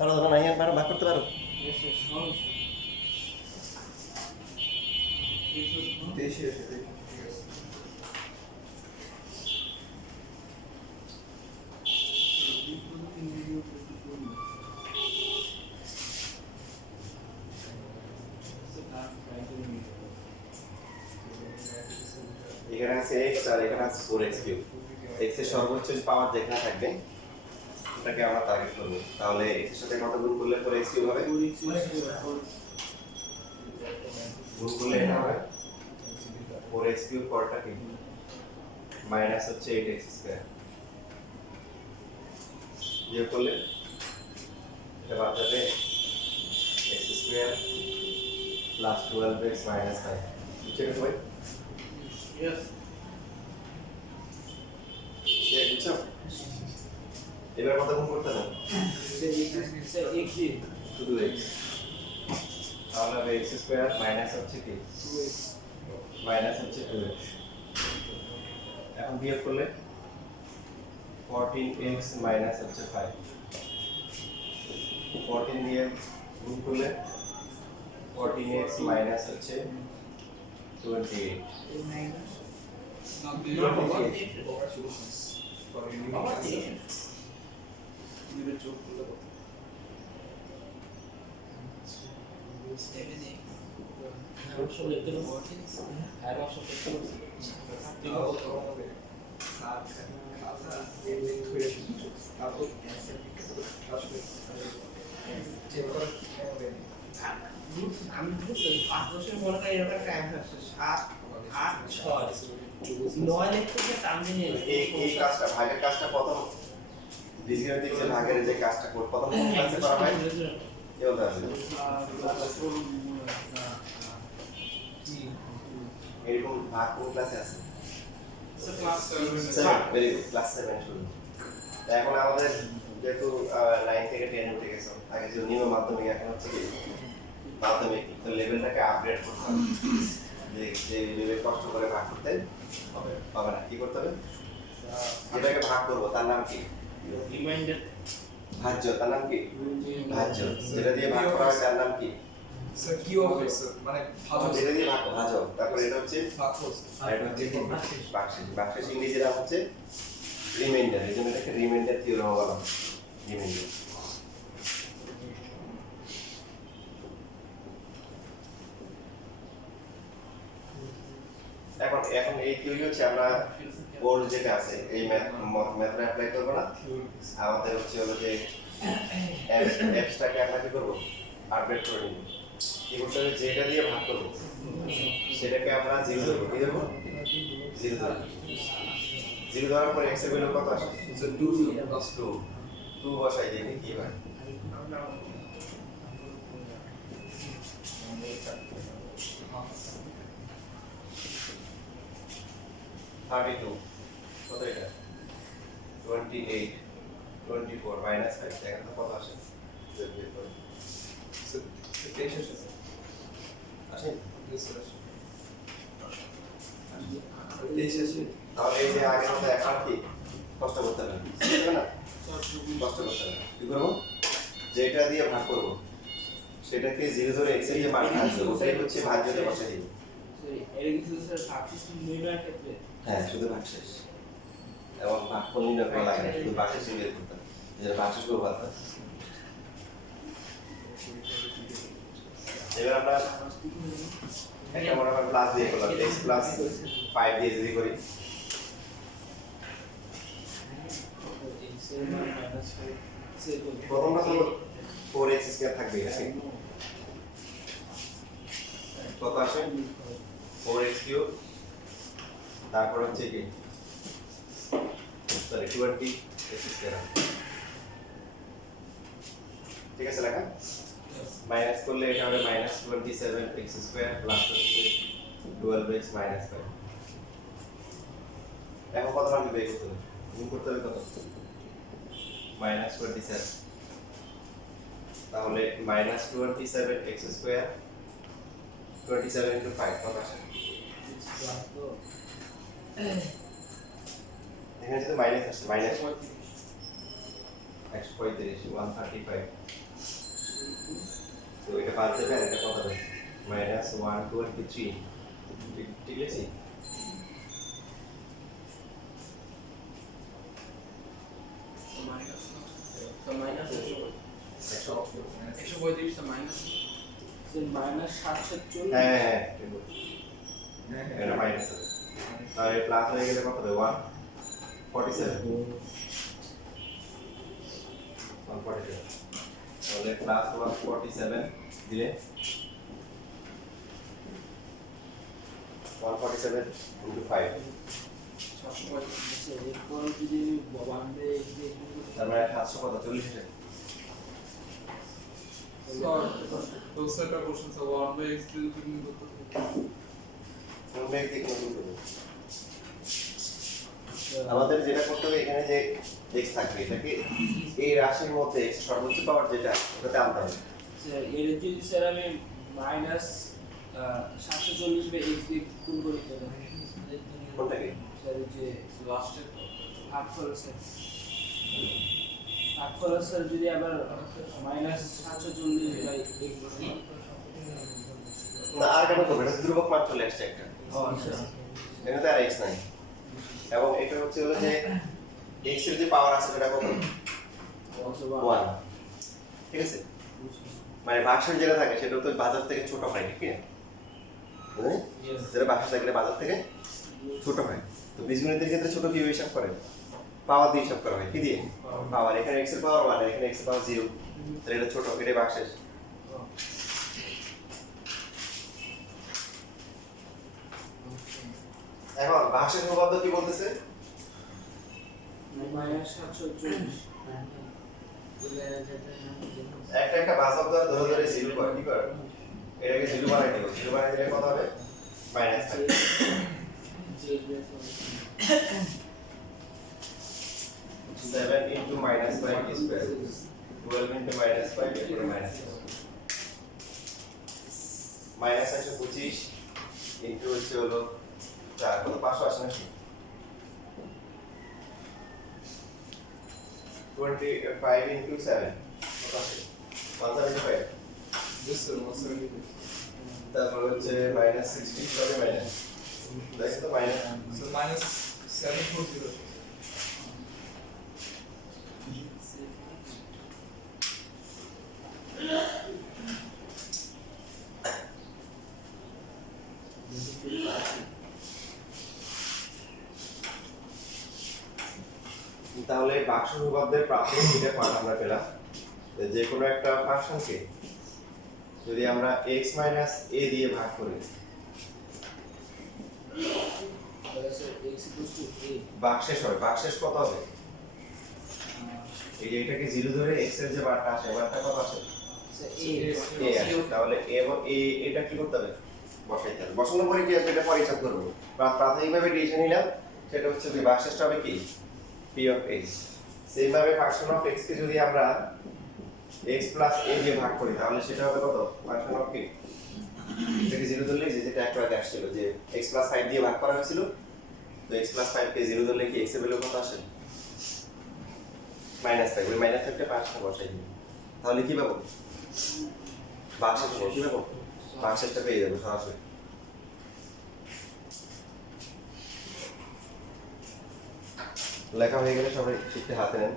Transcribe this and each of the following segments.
পারো ধরো নাই পারো ভাগ করতে পারো। এখানে আছে এক্স আর এখানে আছে 4x কিউব। এক্স এর সর্বোচ্চ পাওয়ার যেখানে থাকবে এটাকে আমরা টার্গেট করব। তাহলে এক্স এর সাথে কত গুণ করলে 4x কিউব হবে? গুণ করলে এটা হবে 4x কিউব পরটা কি মাইনাস হচ্ছে 8x স্কয়ার। বিয়োগ করলে এটা বাদ যাবে x square plus 12x minus 5। বুঝছো কি ভাই? Yes. বুঝছো? এবার কত গুণ করতে হবে? শুধু x। তাহলে হবে x স্কয়ার মাইনাস হচ্ছে কি 2x মাইনাস হচ্ছে 2x। এখন বিয়োগ করলে 14x মাইনাস হচ্ছে 5। 14 দিয়ে গুণ করলে 14x মাইনাস হচ্ছে 28। আমি 5 বছর মনে করি এরকম একটা অ্যান্সার আছে 7 8 6 9 লিখতে টাইম নিয়ে এই কাজটা ভাগের কাজটা প্রথম বীজগণিতিক যে ভাগের যে কাজটা করব প্রথম কোন ক্লাসে করা হয়? কেউ জানে এরকম ভাগ কোন ক্লাসে আছে? ক্লাস 7। ভেরি গুড, ক্লাস 7 শুরু। তো এখন আমাদের যেহেতু 9 থেকে 10 উঠে গেছে, আগে যে নিম্ন মাধ্যমিক এখন হচ্ছে কি মাধ্যমিক, তো লেভেলটাকে আপগ্রেড করতে হবে। যে লেভেল কষ্ট করে ভাগ করতে হবে না, কি করতে হবে? যেটাকে ভাগ করবো তার নাম কি? রিমাইন্ডার ভাজ্য, তার নাম কি? ভাজ্য। যেটা দিয়ে ভাগ করা হয় তার নাম কি? স্যার কি হবে স্যার মানে যেটা দিয়ে ভাগ ভাজক। তারপর এটা হচ্ছে ভাগফল এটা হচ্ছে বাক্সিস। বাক্সিস ইংরেজি নাম হচ্ছে রিমাইন্ডার। এই জন্য এটাকে রিমাইন্ডার থিওরেম বলা হয়। রিমাইন্ডার। এখন এখন এই থিওরি হচ্ছে আমরা ওল্ড যেটা আছে এই মেথড অ্যাপ্লাই করব না। আমাদের হচ্ছে হলো যে অ্যাপসটাকে আমরা কি করব? আপডেট করে নিব। কি করতে হবে? যেটা দিয়ে ভাগ করব সেটাকে আমরা 0 দেব। কি দেব? 0 দেব। 0 দেওয়ার পর x এর ভ্যালু কত আসে? 2 বসাই দিই কি হয়? কত এটা? 28 24 মাইনাস 5 এখন তো কত আসে? টেনশন আসে আছে তাহলে এই যে আগের মতো এখন কি কষ্ট করতে হবে না? কষ্ট করতে হবে। কি করবো? যেটা দিয়ে ভাগ করবো সেটাকে 0 ধরে x এর যে মান আসবে ওটাই হচ্ছে ভাজ্যতে বসাই দিব। এর কিছু স্যার সাবসিস্টেন্ট নির্ণয়ের ক্ষেত্রে হ্যাঁ, শুধু ভাগশেষ এবং ভাগফল নির্ণয় করা লাগে না, শুধু ভাগশেষ বের করতে হবে। এই যে ভাগশেষ করবো আপনার। এবার আমরা একটা মনে করেন প্লাস দিয়ে করলাম, x প্লাস 5 দিয়ে যদি করি প্রথমটা তো 4x স্কয়ার থাকবে নাকি? কত আসে? 4x কিউব তারপর হচ্ছে কি সরি 20x স্কয়ার। ঠিক আছে লেখা? মাইনাস করলে এটা হবে -27x স্কয়ার প্লাস হচ্ছে 12x মাইনাস 5। এখন কত মান বের করতে হবে? গুণ করতে হবে কত? -27। তাহলে -27x স্কয়ার 27 into 5 কত আসে? এখানে যদি মাইনাস আসে মাইনাস 135 তো এটা বাদ দেবে আর এটা কত হবে -123 ঠিক আছে তো মাইনাস 135 তো মাইনাস মাইনাস 740 হ্যাঁ এটা মাইনাস হবে তাহলে প্লাস হয়ে গেলে কত হবে 147 তাহলে প্লাস 147 দিলে 147 into 5 এরপর যদি বাবান্দে তার মানে 700 কত 40 এসে তো সেটা কোশ্চেন সব 1/x দিয়ে তুমি করতে কোন ব্যক্তি কোন করবে আমাদের যেটা করতে হবে এখানে যে x থাকবে এটাকে এই রাশির মধ্যে x সর্বোচ্চ পাওয়ার যেটা ওটাতে আনতে হবে স্যার এর যদি স্যার আমি মাইনাস 740 বাই x দিয়ে গুণ করি তাহলে কোনটাকে স্যার এই যে লাস্টে ভাগফল স্যার যদি আবার মাইনাস 740 বাই x না আর কেন করবে এটা ধ্রুবক মান চলে আসছে একটা আচ্ছা এখানে তো আর x নাই এবং এটা হচ্ছে হলো যে x এর যে পাওয়ার আছে সেটা কত 1 ঠিক আছে মানে ভাগশেষ যেটা থাকে সেটা তো বাজার থেকে ছোট হয় ঠিক না বুঝলি যেটা ভাগশেষ থাকলে বাজার থেকে ছোট হয় তো বীজগণিতের ক্ষেত্রে ছোট কিভাবে হিসাব করে পাওয়ার দিয়ে হিসাব করা হয় কি দিয়ে পাওয়ার এখানে x এর পাওয়ার 1 এখানে x এর পাওয়ার 0 তাহলে এটা ছোট এটাই ভাগশেষ এখন ভাগশেষ উপপাদ্য কি বলতেছে মাইনাস 740 একটা ভাজক দ্বারা ধরে ধরে 0 করে কি করে এটাকে 0 বানাই দেব 0 বানাই দিলে কত হবে minus 5 7 into minus 5 is square 12 into minus 5 equal to minus 6 minus 125 into হচ্ছে হলো 4 কত 500 আসে নাকি 25 into 7 কত আসে 175 দিস 170 তারপর হচ্ছে minus 60 কত মাইনাস দেখো তো মাইনাস so minus 740 তাহলে বাক্স উপপাদ্যের প্রাথমিক দুইটা পার্ট আমরা পেলাম যে কোনো একটা ফাংশনকে যদি আমরা x a দিয়ে ভাগ করি তাহলে স্যার x a বাক্সেস হয় বাক্সেস কত হবে এই যে এটাকে 0 ধরে x এর যে বারটা আসে বারটা কত আসে স্যার a আসে তাহলে a এবং a এটা কি করতে হবে বসাইতে হবে বসানোর পরে কি আসবে এটা পরিচালনা করব প্রাথমিকভাবে ডিসিশন নিলাম সেটা হচ্ছে যে বাক্সেসটা হবে কি p of x সেম ভাবে ফাংশন অফ x কে যদি আমরা x plus a দিয়ে ভাগ করি তাহলে সেটা হবে কত ফাংশন অফ কি এটাকে 0 ধরলে যেটা একটু আগে আসছিল যে x plus 5 দিয়ে ভাগ করা হয়েছিল তো x plus 5 কে 0 ধরলে কি x এর ভ্যালু কত আসে -5 ওই -5টা 5টা বসাই দিই তাহলে কি পাবো বাক্সেস কি পাবো বাক্সেসটা পেয়ে যাবো সরাসরি লেখা হয়ে গেলে সবাই শিখতে হাতে নেন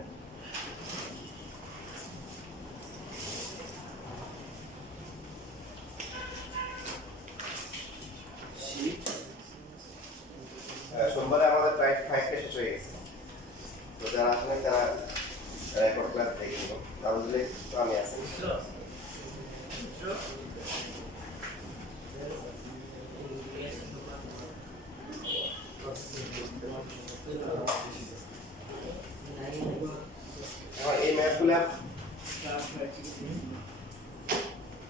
সোমবারে আমাদের প্রায় 5টা শেষ হয়ে গেছে তো যারা আসলে তারা রেকর্ড ক্লাস দেখে নিব তাহলে তো আমি আছি এখন এই ম্যাথগুলো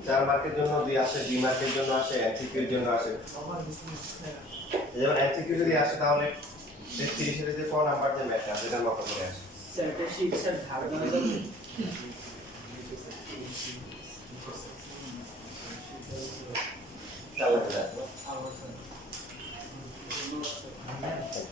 4 মার্কের জন্য 2 আসে 2 মার্কের জন্য আসে এমসিকিউ এর জন্য আসে যেমন এমসিকিউ যদি আসে তাহলে 30 এর যে কোন নাম্বার যে ম্যাথ আছে এটার মত করে আসে স্যারটা শীট স্যার ধার দেওয়া যাবে চালাতে আসবে আবার স্যার ধন্যবাদ স্যার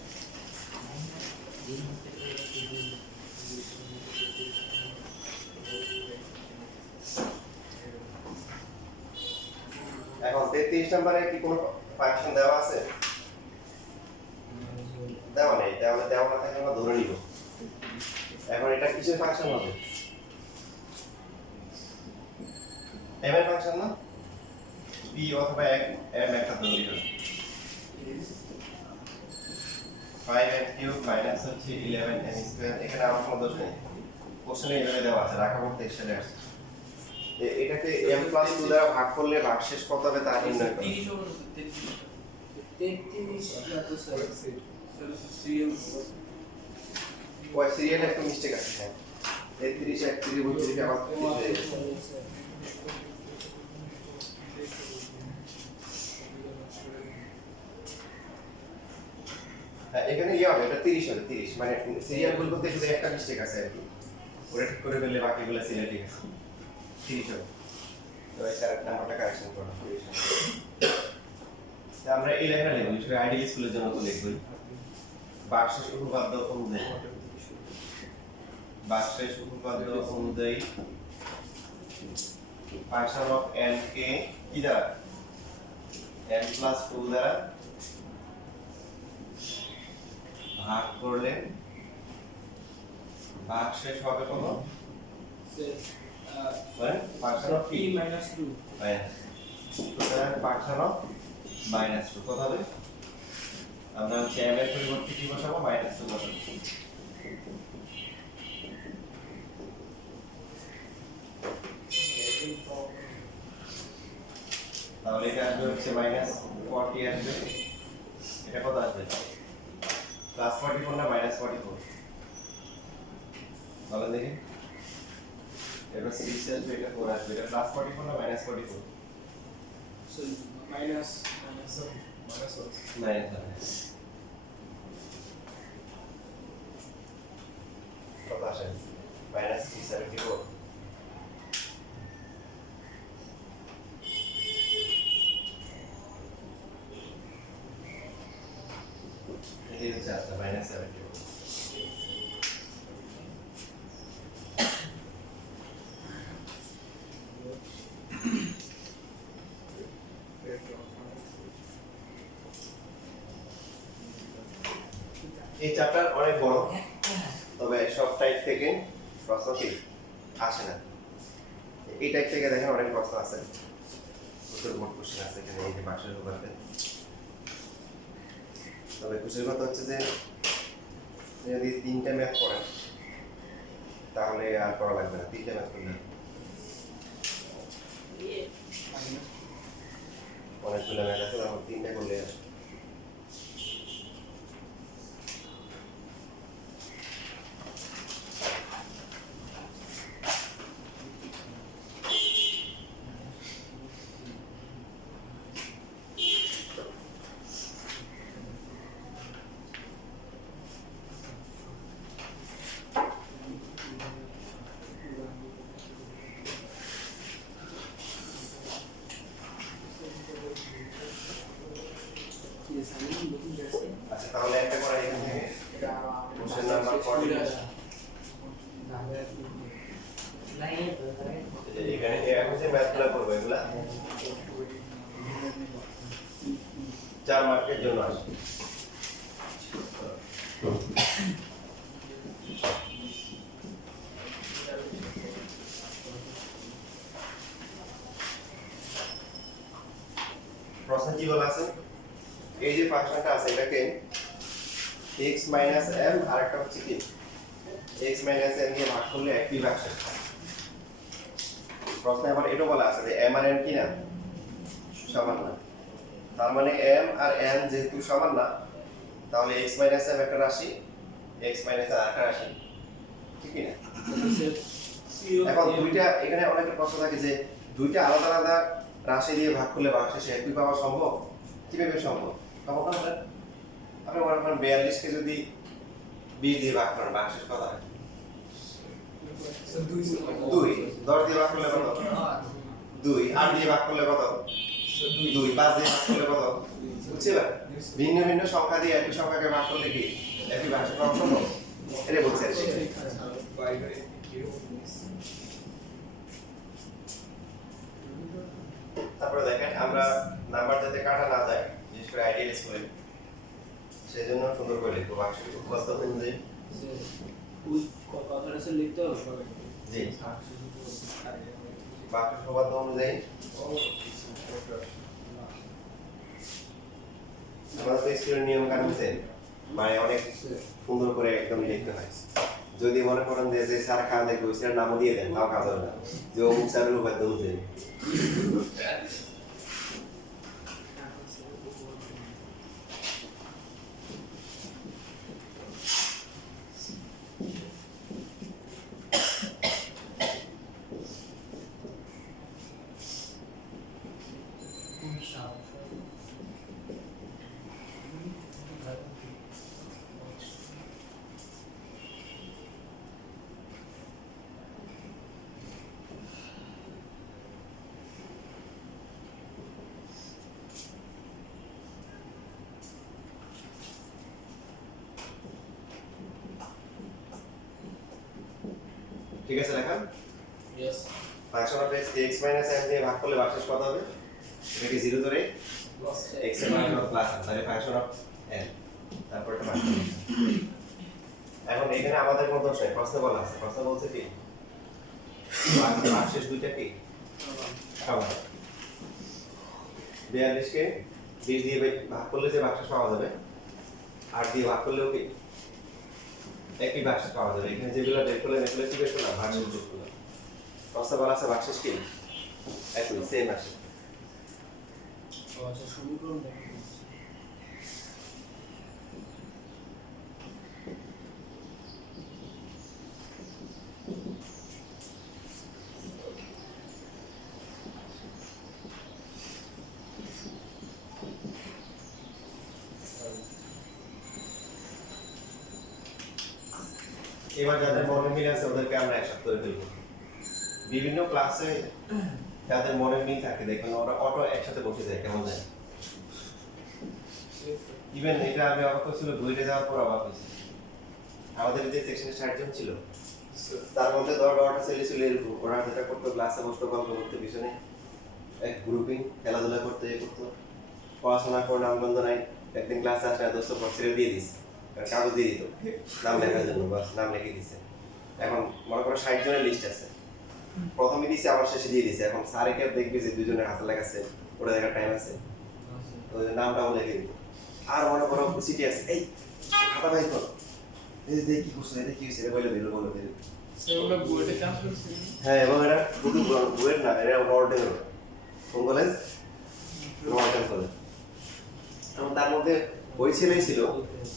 30 নম্বরে কি কোনো ফাংশন দেওয়া আছে? দেওয়া নেই, তাহলে দেওয়া না থাকলে আমরা ধরে নিব। এখন এটা কিসের ফাংশন হবে? m এর ফাংশন না? p অথবা m একটা ধরে নিব। 5m কিউব মাইনাস হচ্ছে 11m স্কয়ার। এখানে আমার কোনো দোষ নেই, কোশ্চেনে এইভাবে দেওয়া আছে, রাখা মতো এসে আসছে। এটাকে m প্লাস 2 দ্বারা ভাগ করলে ভাগশেষ কত হবে তা নির্ণয় করো। 33 তো স্যার ওই সিরিয়ালে একটু মিস্টেক আছে। হ্যাঁ 33 31 32 আবার 33 হয়ে গেছে। হ্যাঁ এখানে ইয়ে হবে, এটা 30 হবে, 30 মানে সিরিয়াল ভুল করতে শুধু একটা মিস্টেক আছে আর কি, ওটা ঠিক করে ফেললে বাকিগুলো সিরিয়াল ঠিক আছে। 30 হবে, তো এই চার নাম্বারটা কারেকশন করো। তা আমরা এই লেখাটা লিখব, সেটা আইডিয়াল স্কুলের জন্য তো লিখবই। ভাগশেষ উপপাদ্য অনুযায়ী, ভাগশেষ উপপাদ্য অনুযায়ী ফাংশন অফ n কে কি দ্বারা n প্লাস 2 দ্বারা ভাগ করলে ভাগশেষ হবে কত? মানে function of p minus 2 function of -2 কত হবে? আমরা হচ্ছে m এর পরিবর্তে কি বসাবো? -2 বসাবো। তাহলে এটা আসবে হচ্ছে -40 আসবে। এটা কত আসবে? +44 না -44? বলেন দেখি। এটা 6 আসবে, এটা 4 আসবে। এটা +44 না -44? minus কত আসে? -374। এই হচ্ছে আসলে -74। এই চ্যাপ্টার অনেক বড়, তবে সব টাইপ থেকে প্রশ্ন কি আসে না। এই টাইপ থেকে দেখেন অনেক প্রশ্ন আছে, উত্তর বোর্ড কোশ্চেন আছে এখানে এই যে ভাগশেষ উপপাদ্যে। তবে খুশির কথা হচ্ছে যে যদি 3টা ম্যাথ করেন তাহলে আর করা লাগবে না, 3টা ম্যাথ করলে অনেকগুলো ম্যাথ আছে, তখন 3টা করলে আসবে। আচ্ছা তাহলে একটা করে এখান থেকে কোশ্চেন নাম্বার 40 এখানে এখন যে ম্যাথগুলো করবো এগুলা 4 মার্কের জন্য আসবে। প্রশ্ন কি বলা আছে? এই যে ফাংশনটা আছে এটাকে x - m আর একটা হচ্ছে কি x - m দিয়ে ভাগ করলে একই ভাগশেষ। প্রশ্নে আবার এটা বলা আছে যে m আর n কি না সমান না, তার মানে m আর n যেহেতু সমান না তাহলে x - m একটা রাশি, x - r একটা রাশি, ঠিক কি না? এখন দুইটা এখানে অনেকটা প্রশ্ন থাকে যে দুইটা আলাদা আলাদা রাশি দিয়ে ভাগ করলে ভাগশেষ একই পাওয়া সম্ভব? কিভাবে সম্ভব? সম্ভব না বলেন? আপনি মনে করেন 42 কে যদি 20 দিয়ে ভাগ করেন ভাগশেষ কত হয়? 2। 10 দিয়ে ভাগ করলে কত? 2। 8 দিয়ে ভাগ করলে কত? 2। 5 দিয়ে ভাগ করলে কত? বুঝছিলেন? ভিন্ন ভিন্ন সংখ্যা দিয়ে একই সংখ্যাকে ভাগ করলে কি একই ভাগশেষ পাওয়া সম্ভব? এটা বলছি আর কি। তারপরে দেখেন আমরা নাম্বার কাটা না যায়, বিশেষ করে আইডিয়াল স্কুলে, সেই জন্য সুন্দর করে লিখবো বাক্সটি উপপাদ্য অনুযায়ী। কথাটা সে লিখতে হবে জি, বাক্স উপপাদ্য অনুযায়ী আমাদের তো স্কুলের নিয়ম কানুন সেম, মানে অনেক সুন্দর করে একদম লিখতে হয়। যদি মনে করেন যে যে স্যার খাওয়া দেখবে ওই স্যারের নামও দিয়ে দেন, তাও কাজ হবে না, যে অমুক স্যারের উপাদ্য অনুযায়ী। ঠিক আছে লেখা? Yes function of x x minus m দিয়ে ভাগ করলে ভাগশেষ কত হবে? এটা কি 0 ধরে x এর মান প্লাস তাহলে ফাংশন অফ n, তারপর এটা ভাগ করব। এখন এখানে আমাদের কোন দোষ নাই, প্রশ্ন বলা আছে, প্রশ্ন বলছে কি ভাগশেষ দুইটা কি সমান। 42 কে 20 দিয়ে ভাগ করলে যে ভাগশেষ পাওয়া যাবে 8 দিয়ে ভাগ করলেও কি একই ভাগশেষ পাওয়া যাবে। এখানে যেগুলো বের করলে এগুলো কি বের করলাম, ভাগশেষ বের করলাম। প্রশ্ন বলা আছে ভাগশেষ কি একই সেম আসে। আচ্ছা সমীকরণ দেখো এবার যাদের মনে মিল আছে ওদেরকে আমরা একসাথে করে ফেলবো। বিভিন্ন ক্লাসে যাদের মনে মিল থাকে দেখবেন ওরা অটো একসাথে বসে যায়, কেমন যায়। ইভেন এটা আমি অবাক ছিল, বইতে যাওয়ার পর অবাক হয়েছি। আমাদের যে সেকশনে 60 জন ছিল, তার মধ্যে 10-12টা ছেলে ছিল এরকম, ওরা যেটা করতো ক্লাসে বসতো, গল্প করতে, পিছনে এক গ্রুপিং খেলাধুলা করতে করতো, পড়াশোনা করে নামগন্ধ নাই। একদিন ক্লাসে আসলে দোস্ত পড়ছে দিয়ে দিস, কাগজ দিয়ে দিত নাম লেখার জন্য, বাস নাম লিখে দিছে। এখন মনে করো 60 জনের লিস্ট আছে, প্রথমে দিছে আবার শেষে দিয়ে দিছে। এখন স্যারকে দেখবে যে দুজনের হাতে লেখাছে, ওটা দেখার টাইম আছে, ওদের নামটাও লিখে দিত। আর মনে করো সিটি আছে, এই খাতা ভাই কর, এই যে কি করছে, এটা কি হয়েছে, বলে দিল বলে দিল। সেগুলো বুয়েটে চান্স পেয়েছি। হ্যাঁ, এবং এটা শুধু বুয়েট না, এটা নর্ডেন, কোন কলেজ? নর্ডেন কলেজ। এবং তার মধ্যে ওই ছেলেই ছিল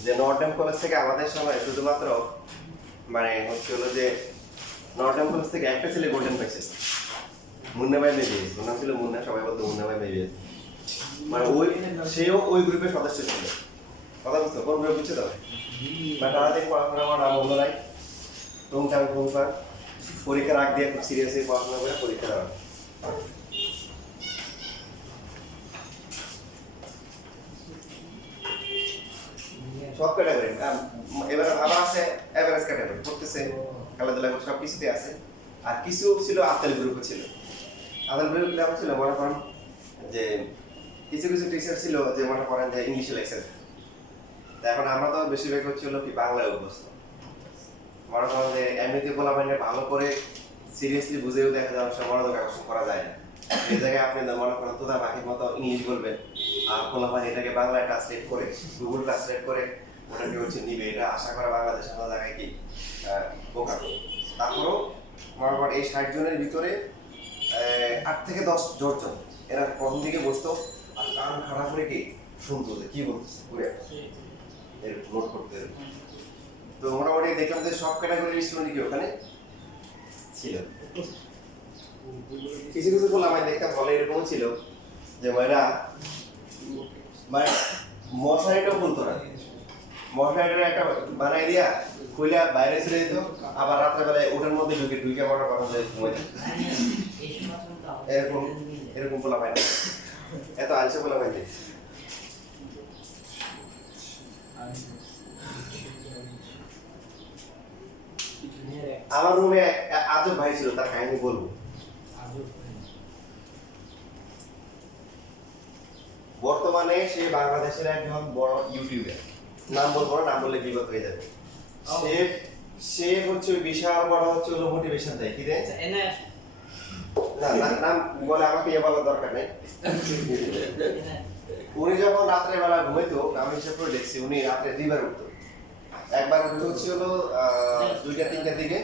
যে নর্ডেন কলেজ থেকে আমাদের সময় শুধুমাত্র মানে হচ্ছে হলো যে নর্ডেন কলেজ থেকে একটা ছেলে গোল্ডেন পাইছিল, মুন্না ভাই মেবিএস, ওর নাম ছিল মুন্না, সবাই বলতো মুন্না ভাই মেবিএস। মানে ওই সেও ওই গ্রুপের সদস্য ছিল। কথা বুঝছো? কোন গ্রুপ বুঝছো তো? বা তাড়াতাড়ি পড়াশোনা আমার নাম বললো নাই, টুংটাং টুংটাং, পরীক্ষার আগ দিয়ে খুব সিরিয়াসলি পড়াশোনা করে পরীক্ষা দেওয়া। সব ক্যাটাগরি, এবার আবার আছে এভারেজ ক্যাটাগরি, পড়তেছে, খেলাধুলা করছে, সব কিছুতে আছে। আর কিছু ছিল আতেল গ্রুপে ছিল। আতেল গ্রুপে আমার ছিল মনে করেন যে কিছু কিছু টিচার ছিল যে মনে করেন যে ইংলিশে লেকচার। তা এখন আমরা তো বেশিরভাগ হচ্ছে হলো কি বাংলায় অভ্যস্ত। মনে করেন যে এমনিতে বলা মানে ভালো করে সিরিয়াসলি বুঝেও দেখা যায় অনেক সময় মনোযোগ আকর্ষণ করা যায় না। এই জায়গায় আপনি মনে করেন তোতা পাখির মতো ইংলিশ বলবেন, আর বলা মানে এটাকে বাংলায় ট্রান্সলেট করে, গুগল ট্রান্সলেট করে ওটাকে হচ্ছে নিবে, এটা আশা করা বাংলাদেশের মতো জায়গায় কি বোকা। তারপরেও মনে করেন এই 60 জনের ভিতরে 8 থেকে 10 জন এরা প্রথম দিকে বসতো আর কান খারাপ করে কি শুনতো যে কি বলতেছে, পুরো এর নোট করতে। তো মোটামুটি দেখলাম যে সব ক্যাটাগরির স্টুডেন্ট কি ওখানে ছিল। কিছু কিছু বলে আমি দেখতাম বলে এরকম ছিল যে মেয়েরা মানে মশারিটাও বলতো না, মশারিটা একটা বানাই দিয়া খুইলা বাইরে চলে যেত, আবার রাত্রেবেলায় ওটার মধ্যে ঢুকে মনে করেন যে ঘুমাইতো। এরকম এরকম বলা হয় না, এত আলসে বলা হয় না। আমার রুমে আজব ভাই ছিল, তার কাহিনী বলবো। বর্তমানে সে বাংলাদেশের একজন বড় ইউটিউবার, নাম বলবো না, নাম বললে বিপদ হয়ে যাবে। সে সে হচ্ছে বিশাল বড় হচ্ছে হলো মোটিভেশন দেয়, কি দেয় না না নাম বলে আমাকে এ বলার দরকার নেই। উনি যখন রাত্রে বেলা ঘুমাইতো, আমি হিসাব করে দেখছি উনি রাত্রে 2 বার উঠতো। একবার উঠতে হচ্ছে হলো 2টা-3টার দিকে,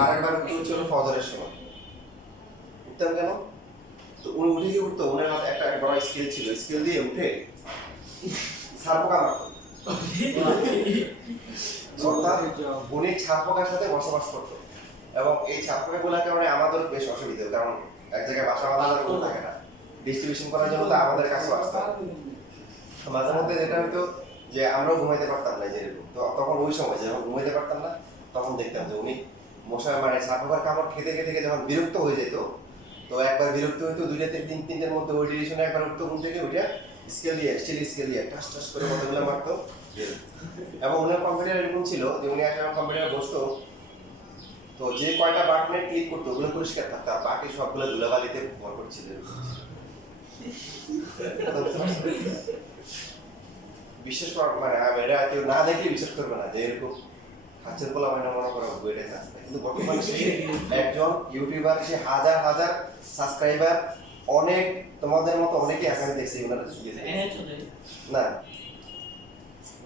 আর একবার উঠতে হচ্ছে হলো ফজরের সময়। উঠতাম কেন? তো উনি উঠে গিয়ে উঠতো, উনার হাতে একটা বড় স্কেল ছিল, স্কেল দিয়ে উঠে ছারপোকা মারতো। অর্থাৎ উনি ছারপোকার সাথে বসবাস করতো, এবং এই ছারপোকাগুলোর কারণে আমাদের বেশ অসুবিধা হতো, কারণ এক জায়গায় বাসা বাঁধানোর কোনো থাকে না, ডিস্ট্রিবিউশন করার জন্য তো আমাদের কাছেও আসতে হয়। মাঝে মধ্যে যেটা হতো যে আমরাও ঘুমাইতে পারতাম না, যেরকম তো তখন ওই সময় যখন ঘুমাইতে পারতাম না, তখন দেখতাম যে উনি মশা মানে ছারপোকার কামড় খেতে খেতে খেতে যখন বিরক্ত হয়ে যেত, তো একবার বিরক্ত হইতো 2-3-3-3টার মধ্যে ওই ডিরেকশনে একবার উঠতো, ঘুম থেকে উঠে স্কেল দিয়ে স্টিল স্কেল দিয়ে টাস টাস করে কতগুলো মারতো। এবং ওনার কম্পিউটার এরকম ছিল যে উনি একটা কম্পিউটারে বসতো, তো যে কয়টা বাটনে ক্লিক করতো ওগুলো পরিষ্কার থাকতো, আর বাকি সবগুলো ধুলাবালিতে ভরপুর ছিল। বিশেষ করে মানে আমি এটা কেউ না দেখলে বিশ্বাস করবে না যে এরকম হাতের পোলা মানে মনে করা বইটা থাকে, কিন্তু বর্তমানে সে একজন ইউটিউবার, সে হাজার হাজার সাবস্ক্রাইবার, অনেক তোমাদের মতো অনেকেই আছে, আমি দেখছি ওনার না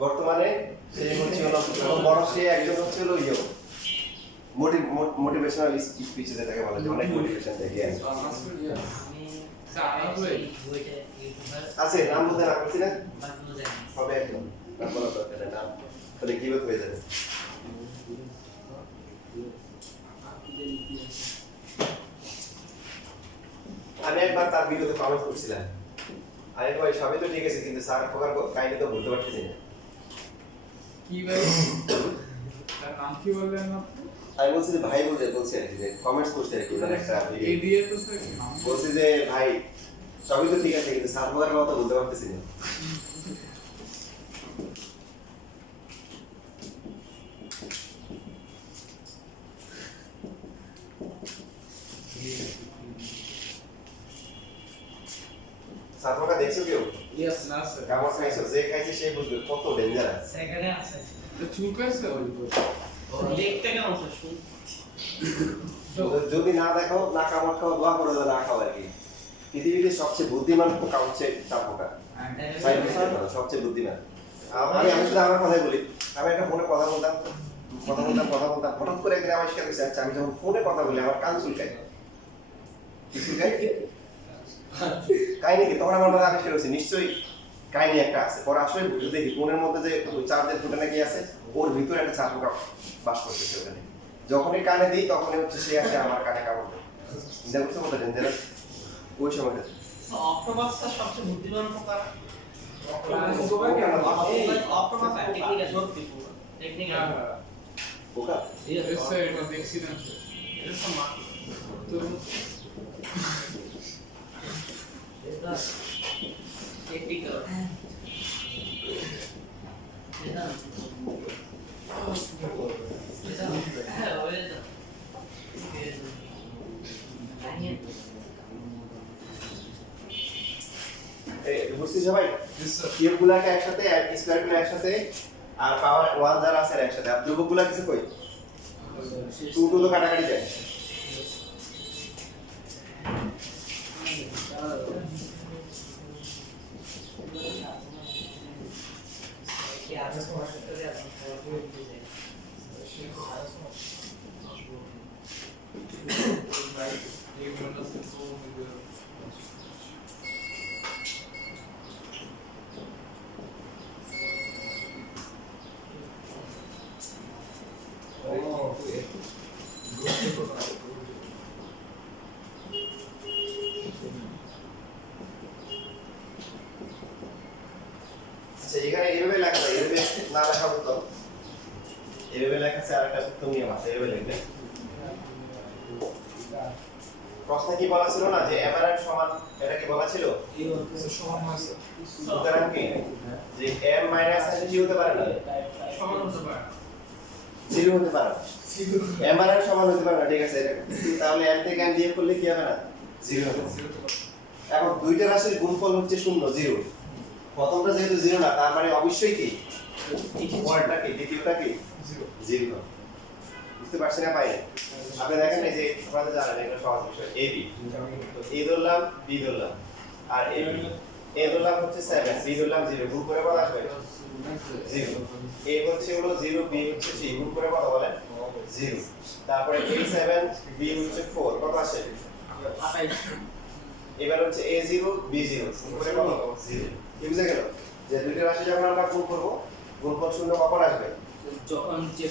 বর্তমানে সে হচ্ছে হলো বড়, সে একজন হচ্ছে হলো মোটিভেশনাল স্পিচ যেটাকে বলা যায়, অনেক মোটিভেশন দেয় আছে। নাম বলতে না করছি না, হবে একদম নাম বলা দরকার নেই, নাম তাহলে কি হয়ে যাবে। আমি একবার তার ভিডিওতে কমেন্ট করছিলাম, আমি ভাই সবই তো ঠিক আছে, কিন্তু স্যার প্রকার কাহিনী তো বলতে পারতেছি না। কি ভাই তার নাম কি বললেন আপনি? আমি বলছি যে ভাই বলছি আর কি, যে কমেন্টস করছে আর কি, ওনার একটা এই দিয়ে তো স্যার নাম বলছি যে ভাই সবই তো ঠিক আছে, কিন্তু স্যার প্রকার কথা বলতে পারতেছি না। সাতটা দেখছো কেউ? ইয়েস না স্যার কামড় খাইছো, যে খাইছে সে বুঝবে কত ডেঞ্জারাস। সেখানে আছে চুলকাইছে ওই দেখতে কেমন শুন যদি না দেখো, না কামড় খাও, দোয়া করো যে না খাও আর কি। পৃথিবীতে সবচেয়ে বুদ্ধিমান পোকা হচ্ছে চাপ পোকা, সবচেয়ে বুদ্ধিমান। আমি শুধু আমার কথাই বলি, আমি একটা ফোনে কথা বলতাম, হঠাৎ করে একদিন আমার শিকার হয়েছে, আচ্ছা আমি যখন ফোনে কথা বলি আমার কান চুলকায়, কি চুলকায় কাহিনী কি, তখন আমার মনে আবিষ্কার হয়েছে নিশ্চয়ই কাহিনী একটা আছে। পরে আসলে দেখি ফোনের মধ্যে যে চার্জের ফুটে নাকি আছে, ওর ভিতরে একটা চাপ পোকা বাস করতেছে ওখানে। যখনই কানে দিই তখনই হচ্ছে সে আসে আমার কানে কামড় দেয়। চিন্তা করছো কত ডেঞ্জারাস ওই সময়টা। অক্টোপাসটা সবচেয়ে বুদ্ধিমান পোকা। অক্টোপাস টেকনিক্যাল সত্যি টেকনিক্যাল পোকা ইয়েস স্যার এটা দেখছি না স্যার এটা সমান তো এটা টেকনিক্যাল এটা হ্যাঁ ওই বুঝছিস সবাই? ইয়েস স্যার কিউবগুলাকে একসাথে, স্কয়ারগুলো একসাথে, আর পাওয়ার 1 যারা আছে একসাথে, আর ধ্রুবকগুলা কিছু কই 2 তো কাটাকাটি যায়। আচ্ছা এখানে এইভাবে লেখা যায়, এইভাবে না লেখা উত্তম, এইভাবে লেখা আছে, আর একটা উত্তম নিয়ম আছে, এইভাবে লিখবে। প্রশ্নে কি বলা ছিল না যে m সমান, এটা কি বলা ছিল সমান হয় স্যার সুতরাং কি যে m মাইনাস n কি হতে পারে না, সমান হতে পারে 0 হতে পারে না, m সমান হতে পারে না, ঠিক আছে। তাহলে m থেকে n বিয়োগ করলে কি হবে না, 0 হবে। এখন দুইটা রাশির গুণফল হচ্ছে 0 0 প্রথমটা যেহেতু 0 না তার মানে অবশ্যই কি পরেরটা কি দ্বিতীয়টা কি 0 বুঝতে পারছেন না পাই আপনি দেখেন এই যে আপনারা জানেন এটা সহজ বিষয় ab তো a ধরলাম b ধরলাম আর ab a ধরলাম হচ্ছে 7 b ধরলাম 0 গুণ করে কত আসবে 0 a হচ্ছে হলো 0 b হচ্ছে 3 গুণ করে কত বলেন 0 তারপরে a 7 b হচ্ছে 4 কত আসে 28 এবার হচ্ছে a0 b0 গুণ করে কত 0 কি বুঝে গেল যে দুইটা রাশি যখন আমরা গুণ করব গুণফল শূন্য কখন আসবে যখন যে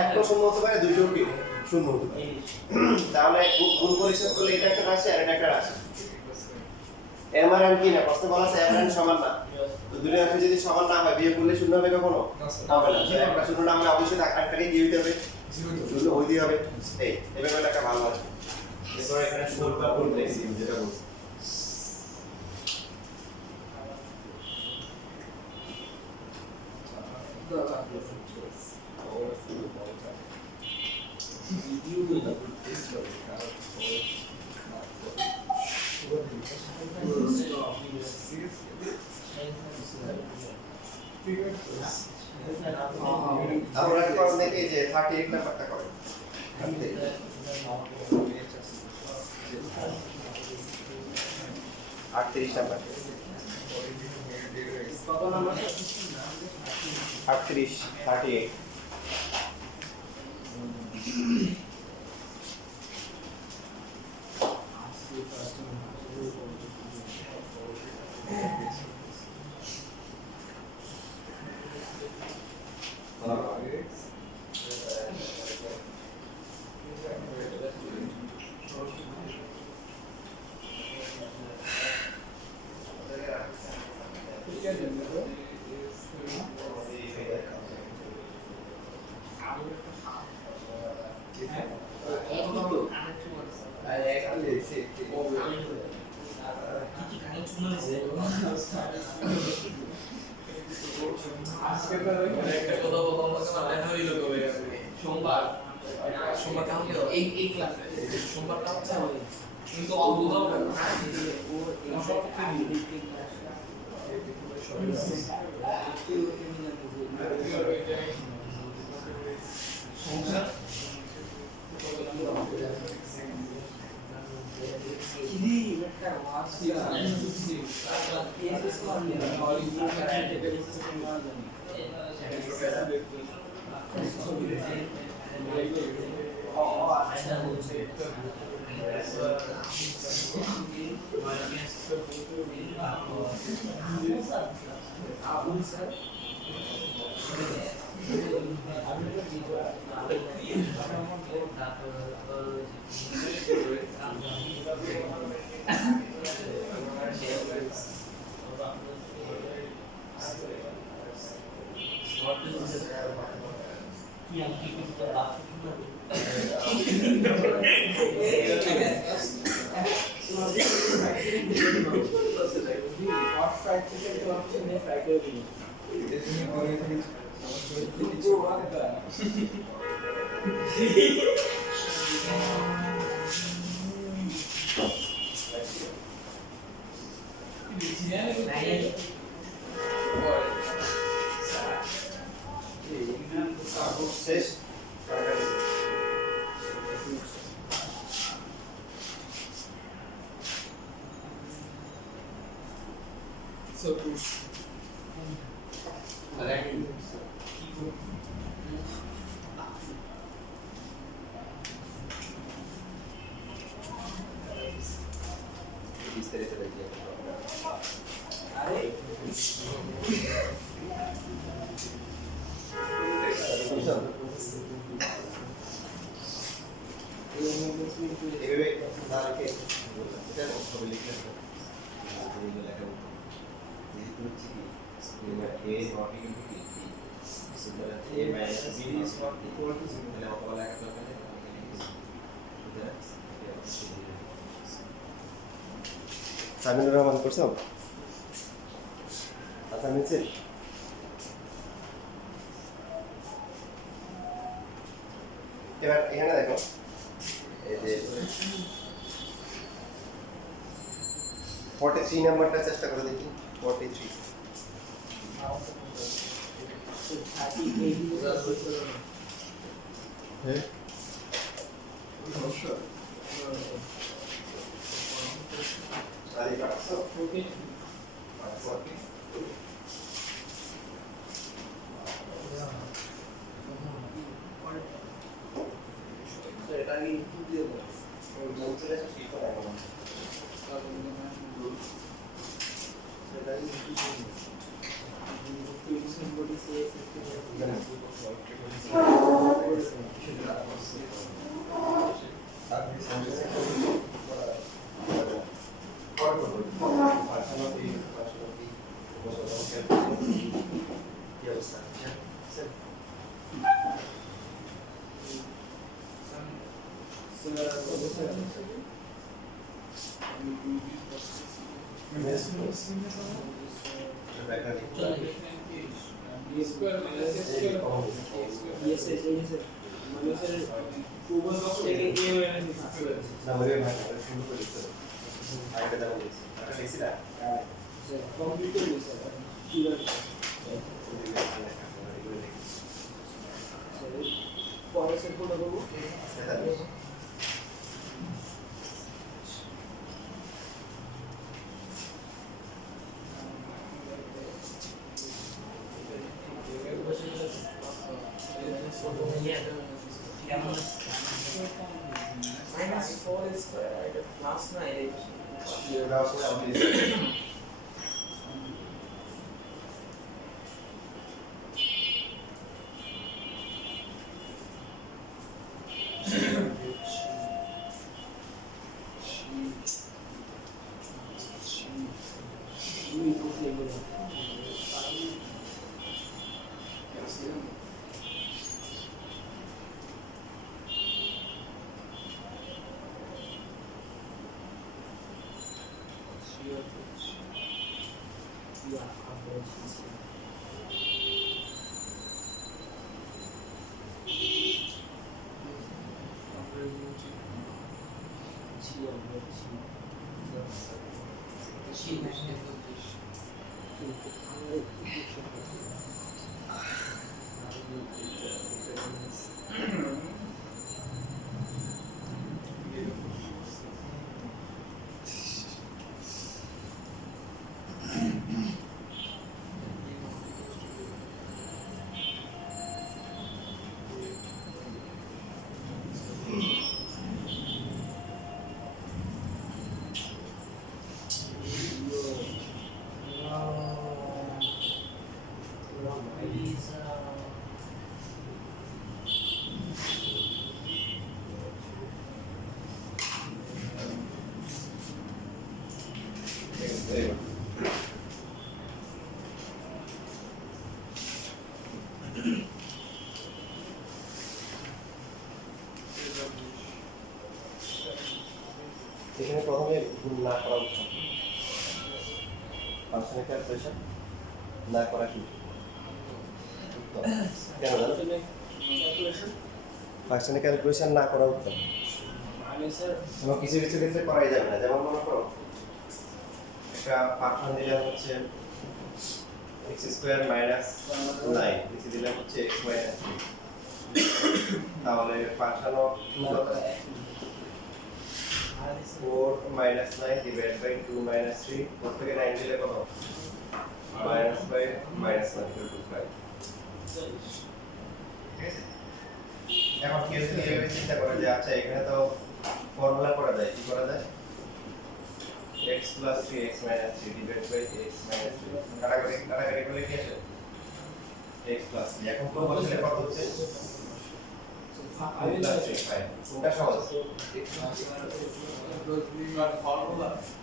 একটা শূন্য হতে পারে দুইটাও কি শূন্য হতে পারে তাহলে গুণ পরিশোধ করলে এটা একটা রাশি আর এটা একটা রাশি m আর n কি না প্রশ্ন বলা আছে m আর n সমান না তো দুটো রাশি যদি সমান না হয় বিয়োগ করলে শূন্য হবে কখনো হবে না তাহলে একটা শূন্য না হলে অবশ্যই আরেকটাকে কি হইতে হবে শূন্য হইতে হবে এই এভাবে একটা ভালো আছে এরপর এখানে ষোলটা করতে যেটা বলছি আমরা এখন দেখি যে 38 নাম্বারটা করে 38 নাম্বার কত নাম্বার 38 38 আজকে তো একটা কথা বলবো আমাকে দেখা হইলো কবে সোমবার সোমবার কেমন গেল এই ক্লাসে সোমবারটা হচ্ছে কিন্তু অদ্ভুত হবে না শেষ So cool. বিস্তারিত দেখি এভাবে তারকে এটা ছবি লিখলে যেগুলো লেখা হতো যেহেতু হচ্ছে কি a not equal to b সুতরাং a minus b is not equal to 0 তাহলে অথবা লেখা দরকার নেই সামিনুর রহমান করছো আচ্ছা নিচে এবার এখানে দেখো এই যে 43 নাম্বারটা চেষ্টা করে দেখি 43 হ্যাঁ সমস্যা আরে পারছো ওকে পারছো ওকে এটা কি ইনপুট দিয়ে দাও ওই বলছিলে ঠিক করে না সেটা কি ইনপুট দিয়ে দাও -4 square, right? Plus 9. এখানে প্রথমে ভুল না করা উচিত ফাংশনের ক্যালকুলেশন না করা কি কেন জানো ফাংশনের ক্যালকুলেশন না করা উত্তম এবং কিছু কিছু ক্ষেত্রে করাই যাবে না যেমন মনে করো একটা ফাংশন দিলাম হচ্ছে x স্কয়ার মাইনাস 9 কিছু দিলাম হচ্ছে x মাইনাস 3 তাহলে ফাংশনও 4 minus 9 divided by 2 minus 3 4 থেকে 9 দিলে কত minus 5 minus 1 equal to 5 এখন কেউ যদি এভাবে চিন্তা করে যে আচ্ছা এখানে তো ফর্মুলা করা যায় কি করা যায় x plus 3x minus 3 divided by x minus 3 কাটাকাটি করলে কি আসে x plus 3 এখন তো বলছিলে কত হচ্ছে কোনটা সহজ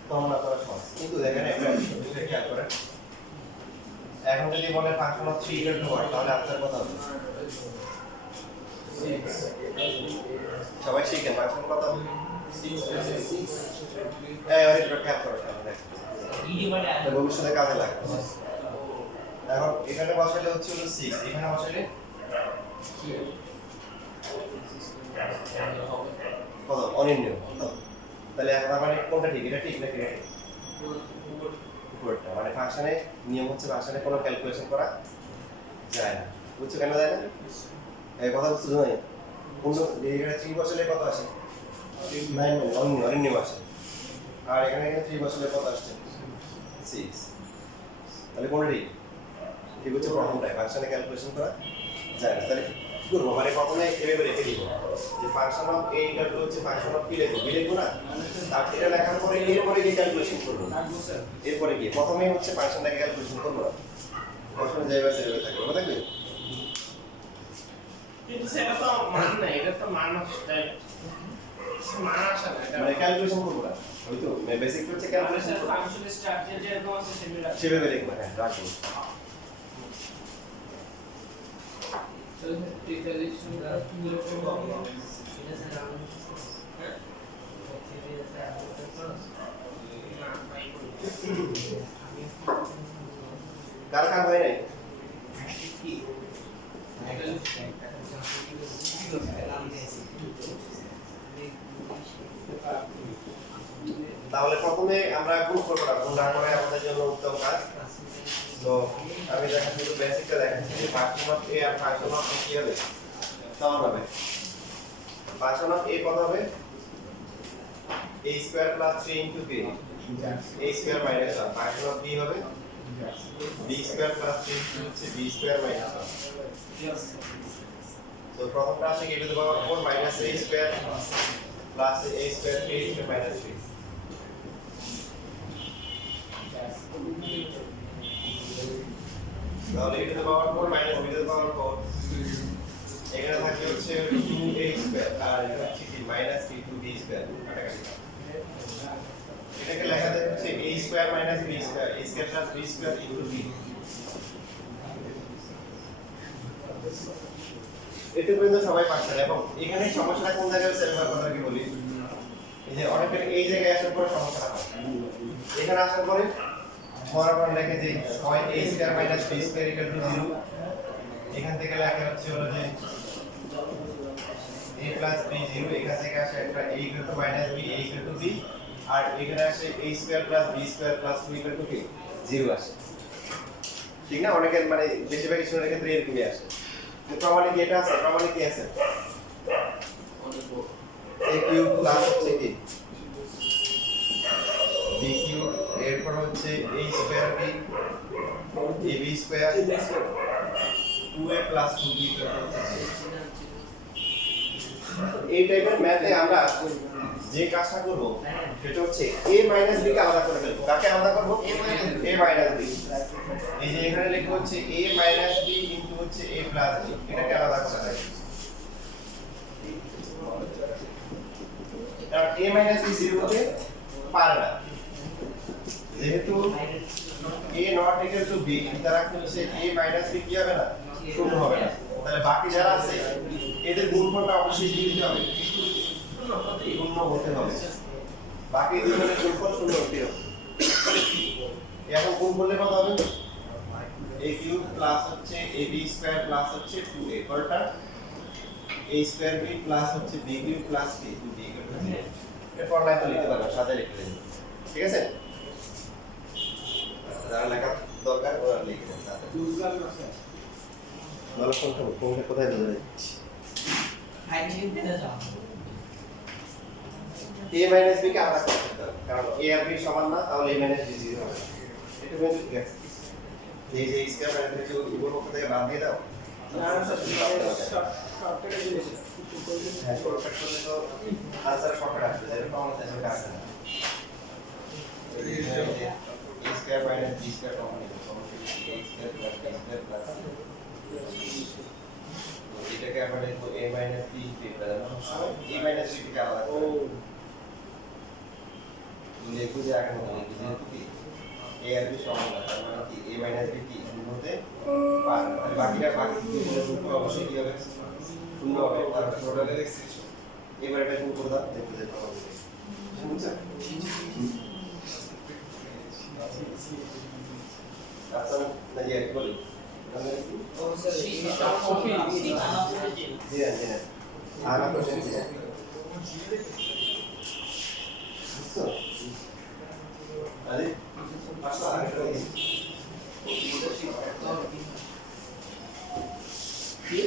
ফর্মুলা করা সহজ কিন্তু দেখেন একটা বিষয় খেয়াল করেন এখন যদি বলে ফাংশন অফ 3 ইকুয়াল টু 1 তাহলে আনসার কত হবে সবাই শিখেন ফাংশন কত হবে 6 এই ওই এটা খেয়াল করো তাহলে ভবিষ্যতে কাজে লাগবে এখন এখানে বসালে হচ্ছে হলো 6 এখানে বসালে কত অনির্ণয় তাহলে এখন মানে কোনটা ঠিক এটা ঠিক নাকি এটা ঠিক উপরটা মানে ফাংশনে নিয়ম হচ্ছে ফাংশনে কোনো ক্যালকুলেশন করা যায় না বুঝছো কেন যায় না এই কথা বুঝছো না কোন এখানে 3 বছরে কত আসে 9 মানে অন্য আসে আর এখানে 3 বছরে কত আসছে 6 তাহলে কোনটি ঠিক হচ্ছে প্রথমটা ফাংশনে ক্যালকুলেশন করা যায় না তাহলে কি করবো মানে প্রথমে এভাবে রেখে দিব যে ফাংশন অফ a ইকুয়াল হচ্ছে ফাংশন অফ b লিখবো না তার এটা লেখার পরে এরপরে গিয়ে ক্যালকুলেশন করবো এরপরে গিয়ে প্রথমেই হচ্ছে ফাংশনটাকে ক্যালকুলেশন করবো না প্রথমে যাইবা সেভাবে থাকবে মনে থাকবে কিন্তু সেটা তো মান না এটা তো মান আসছে মান আসে না এটা মানে ক্যালকুলেশন করবো না ওই তো বেসিক হচ্ছে ক্যালকুলেশন ফাংশনের স্ট্রাকচার যেরকম আছে সেভাবে লিখবো হ্যাঁ রাখবো কার কার হয় নাই তাহলে প্রথমে আমরা গুণ করব না গুণ না করে আমাদের জন্য উত্তম কাজ তো আমি দেখাচ্ছি শুধু বেসিকটা দেখাচ্ছি যে ফাংশন অফ a আর ফাংশন অফ b কি হবে সমান হবে ফাংশন অফ a কত হবে a square plus 3 into b a square minus 1 function of b হবে b স্কয়ার প্লাস 3 ইনটু হচ্ছে b স্কয়ার মাইনাস 1 তো প্রথমটা আসে কি to the power 4 minus a square plus a square 3 into minus 3 তাহলে a to the power 4 minus b to the power 4 এখানে থাকবে হচ্ছে 2a স্কয়ার আর এখানে হচ্ছে কি মাইনাস 3 2b স্কয়ার এটাকে লেখা যায় হচ্ছে a square minus b square a square plus b square into b এটা পর্যন্ত সবাই পাচ্ছেন এবং এখানে সমস্যাটা কোন জায়গায় হচ্ছে আমি কথা কি বলি এই যে অনেকের এই জায়গায় আসার পর সমস্যা হয় এখানে আসার পরে বরাবর লেখে যে হয় a square minus b square equal to 0 এখান থেকে লেখা হচ্ছে হলো যে a প্লাস b 0 এখান থেকে আসে একটা a equal to minus b a equal to b আর এখানে আসে a square plus b square plus 2 equal to কি 0 আসে ঠিক না অনেকের মানে বেশিরভাগ স্টুডেন্টের ক্ষেত্রে এরকমই আসে প্রমাণে কি এটা আছে প্রমাণে কি আছে a কিউব প্লাস হচ্ছে কি b কিউব এরপর হচ্ছে a square b ab square 2a plus 2b এই টাইপের ম্যাথে আমরা যে কাজটা করব সেটা হচ্ছে a মাইনাস b কে আলাদা করে ফেলব কাকে আলাদা করব a মাইনাস b এই যে এখানে লেখা হচ্ছে a মাইনাস b ইনটু হচ্ছে a প্লাস b এটাকে আলাদা করা যায় আর a মাইনাস b 0 হতে পারে না যেহেতু a not equal to b দ্বারা হচ্ছে a মাইনাস b কি হবে না শূন্য হবে না তাহলে বাকি যারা আছে এদের গুণফলটা অবশ্যই কি দিতে হবে শূন্য হতে হবে বাকি দুজনের গুণফল শূন্য হতে হবে এখন গুণ করলে কত হবে a কিউব প্লাস হচ্ছে ab স্কয়ার প্লাস হচ্ছে 2a কয়টা a স্কয়ার b প্লাস হচ্ছে b cube plus c 2b এর ফর্মুলা তো লিখতে পারবেন সাজায় লিখে দেন ঠিক আছে যারা লেখা দরকার ওরা লিখে দেন ভালো কোনটা কোথায় বোঝা যায় a মাইনাস b কে আলাদা করতে হবে কারণ a আর b সমান না তাহলে a মাইনাস b 0 হবে এটা বেশ ঠিক আছে এই যে স্কয়ার মাইনাস এর উপর পক্ষ থেকে বাদ দিয়ে দাও শর্টকাটে দিয়েছে হ্যাঁ শর্টকাট করলে তো আনসার শর্টকাট আসবে যেটা আমরা চেষ্টা করছি না a square minus b square common নিতে সমস্যা কি a square plus b square plus এটাকে আমরা লিখব a minus b into a minus b কে আলাদা করব লিখব যে আগে মতো যেহেতু কি a আর b সমান না তার মানে কি a মাইনাস b কি শূন্য হতে পারে না তাহলে বাকিটা বাকি দুটো অবশ্যই কি হবে শূন্য হবে তার টোটালে এবার এটা গুণ করে দাও দেখতে যেতে হবে বুঝছেন আচ্ছা না যে কি বলি आना क्वेश्चन किया আরে পাঁচশো আগে কি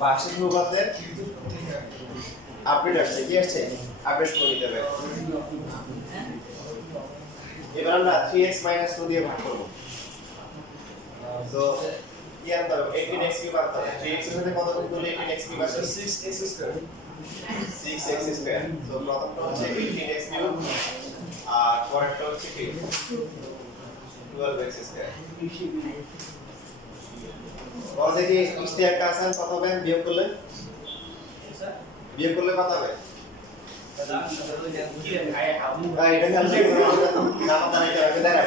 বার্ষিক অনুপাতের আপডেট আসছে কি আসছে আপডেট করে নিতে হবে এবার আমরা 3x 2 দিয়ে ভাগ করব তো কি আনতে হবে 18x কিউব আনতে হবে 3x এর সাথে কত গুণ করলে 18x কিউব আসে 6x স্কয়ার 6x স্কয়ার তো প্রথমটা হচ্ছে 18x কিউব আর পরেরটা হচ্ছে কি 12x স্কয়ার বলতে কি ইশতিয়াক হাসান কত হবে বিয়োগ করলে কত হবে এটা খেয়াল করে নাম জানাই হবে দেখা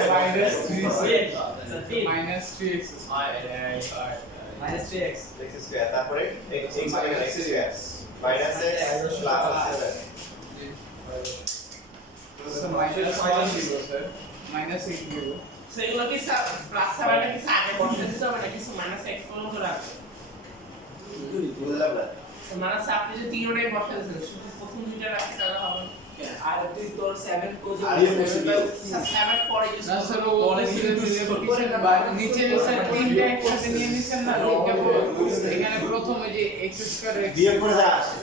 minus 3x x স্কয়ার তারপরে x square minus x plus সেগুলো কি প্লাস সাবাটা কি আগে বসে দিতে হবে নাকি মাইনাস x কোন করে রাখবে বুঝলাম না মাইনাস আপনি যে তিনটাই বসে দিয়েছেন শুধু প্রথম দুইটা রাখতে তাহলে হবে আর তুই তোর 7 কোজ 7 পরে ইউজ করে নিচে স্যার তিনটা একসাথে নিয়ে নিছেন না এখানে প্রথমে যে x স্কয়ার বিয়োগ করে যা আসে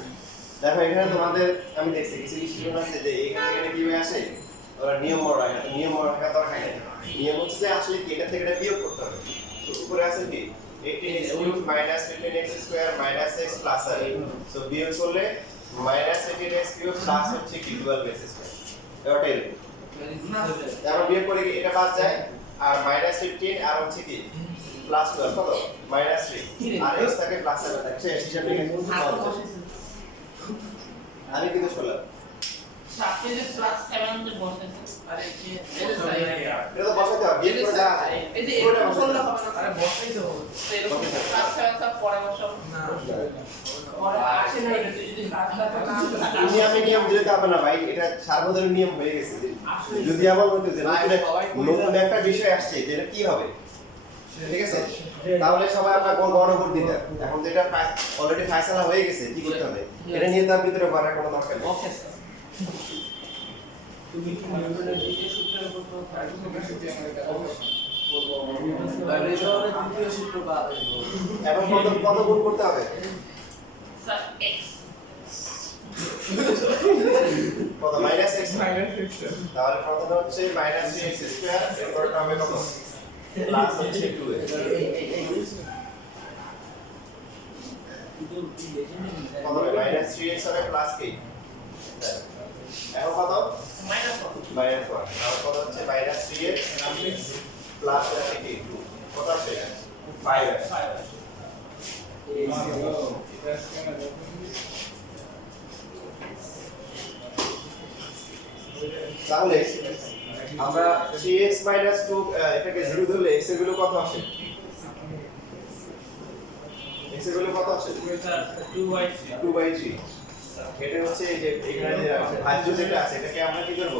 দেখো এখানে তোমাদের আমি দেখছি কিছু স্টুডেন্ট আছে যে এখানে কিভাবে আসে ওরা নিয়ম রাখা দরকার নেই নিয়ম হচ্ছে যে আসলে কি এটা থেকে এটা বিয়োগ করতে হবে তো উপরে আছে কি 18x cube minus 15x square minus x plus r so বিয়োগ করলে minus 18x cube plus হচ্ছে কি 12x square এটাই আমরা বিয়োগ করে এটা বাদ যায় আর minus 15 আর হচ্ছে কি প্লাস 12 কত minus 3 আর x থাকে প্লাস 7 থাকে শেষ হিসাব নিয়ে আমি কিন্তু শুনলাম সাথে যে প্লাস 7 এর বসে আরে কি এটা তো বসাতে হবে বিয়োগ করে যা এই যে এটা বসালে হবে না আরে বসাই তো হবে এরকম প্লাস 7 টা পরে বসাবো না পরে আসে না এটা তুই যদি আমি নিয়ম দিলে তো হবে না ভাই এটা সার্বজনীন নিয়ম হয়ে গেছে যদি আমার মতে যে নতুন একটা বিষয় আসছে যেটা কি হবে ঠিক আছে তাহলে সবাই আপনার কোন গণভোট দিতে এখন যেটা অলরেডি ফয়সালা হয়ে গেছে কি করতে হবে এটা নিয়ে তার ভিতরে করার কোনো দরকার নেই ওকে স্যার তুমি কি নিউটনের দ্বিতীয় সূত্রের উপর ভাইব্রেশনের দ্বিতীয় সূত্র বাদ এখন কত গুণ করতে হবে স্যার x কত মাইনাস x তাহলে প্রথমে হচ্ছে মাইনাস 3x স্কয়ার এরপরটা হবে কত প্লাস হচ্ছে 2x কত হবে মাইনাস 3x হবে প্লাস কি এখন কত মাইনাস 1 মাইনাস 1 তাহলে কত হচ্ছে মাইনাস 3x প্লাস হচ্ছে কি 2 কত আছে 5x তাহলে আমরা 3x - 2 এটাকে 0 ধরলে x এর ভ্যালু কত আসে? x এর ভ্যালু কত আসে? 2/3। এটা হচ্ছে এই যে এখানে যে ভাজ্য যেটা আছে এটাকে আমরা কি করব?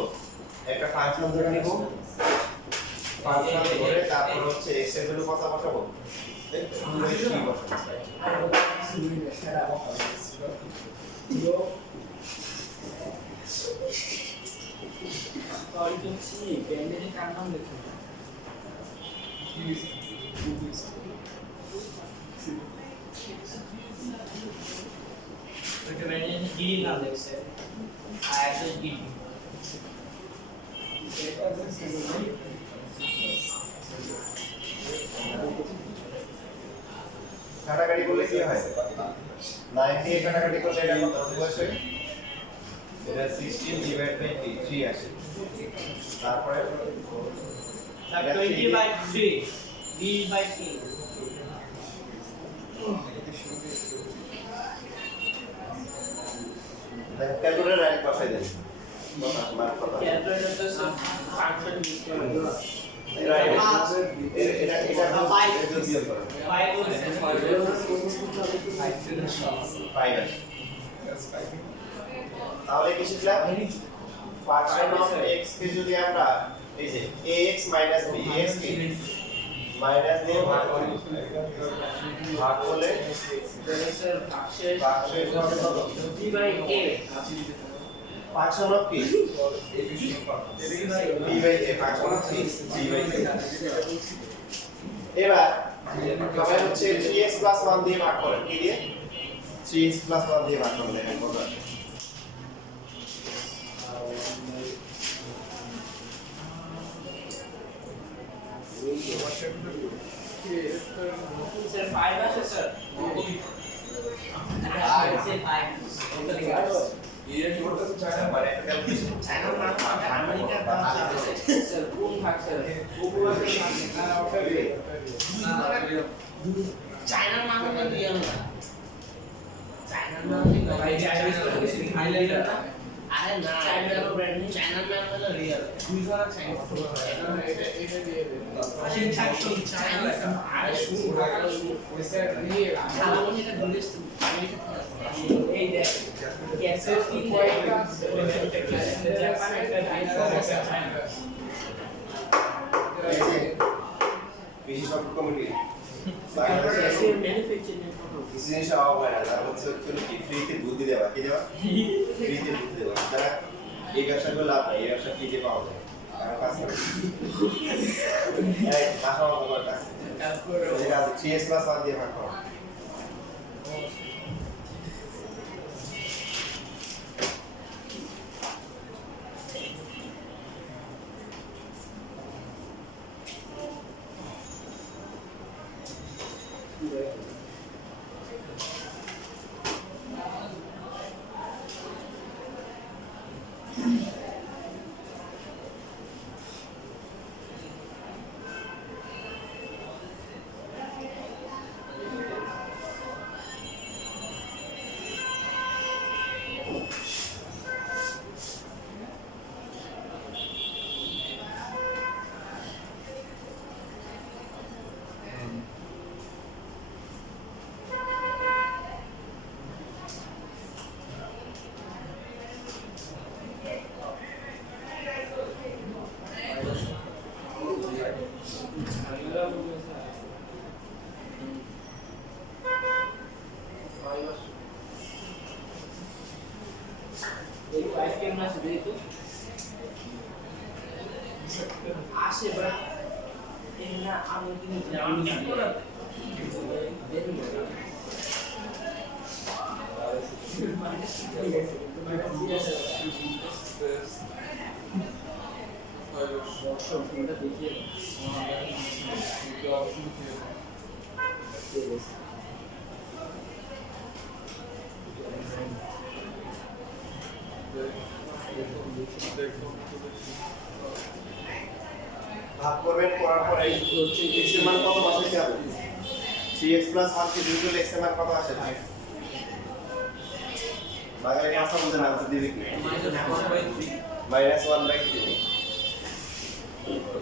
একটা ফাংশন ধরে নিব। ফাংশন ধরে তারপর হচ্ছে x এর ভ্যালু কত বসাবো? 2/3 বসাবো। কাটাকাটি করলে কি হয়? 9 দিয়ে কাটাকাটি করলে এটা কত আসে? এটা 16/3 আসে। তারপরে 20/3 20/3 ক্যালকুলেটর রাইট বসাই দেন। মান কত? ক্যালকুলেটর তো ফাংশন ইউজ করে না এটা বিয়োগ করো। 5 হচ্ছে 5 আসে। তাহলে কি শিখলাম? ফাংশন অফ x কে যদি আমরা এই যে ax - b ax কে মাইনাস দিয়ে ভাগ করি, ভাগ করলে ভাগশেষ হবে কত? d/a ফাংশন অফ কি? b/a ফাংশন অফ কি? b/a। এবার আমরা হচ্ছে 3x + 1 দিয়ে ভাগ করেন, কি দিয়ে? 3x + 1 দিয়ে ভাগ করলে দেখেন কত আসে। স্যার 5 আছে স্যার আছে 5 মানে একটা ক্যালকুলেশন চায়না মার্ক আমেরিকা দাম স্যার কোন ভাগ স্যার উপরে চায়না মার্ক না রিয়েল না চায়না মার্ক ভাই চাইনিজ তো কিছু হাইলাইটার না আরে না চায়না ব্র্যান্ড চায়না মার্ক হলো রিয়েল দুই ধরনের চাইনিজ এটা দিয়ে দে আসেন চাইনা আরে শুনুন ওইসা রিয়েল সারা মনে এটা বিদেশ এই দেখ গ্যাসের কি পয়েন্টটা জাপান একটা চায়না বিশেষজ্ঞ কমিটি গ্যাসের ম্যানুফ্যাকচারিং কিছু জিনিস অভাব হয় না, তার হচ্ছে কি ফ্রিতে বুদ্ধি দেওয়া, কি দেওয়া? ফ্রিতে বুদ্ধি দেওয়া। যারা এই ব্যবসা করে লাভ নাই, এই ব্যবসা ফ্রিতে পাওয়া যায়। কারণ কাজ করে মাসা মতো করে কাজ করে কাজ 3x + 1 দিয়ে ভাগ করো। আসে ব্রা এমনা আমি কিন্তু জানি না ভাগ করবেন, করার পরে x এর মান কত বসাইতে হবে? 3x + 1 কে যোগ করলে x এর মান কত আসে? বাঙালি ভাষা বলতে না, দিবি কি? -1/3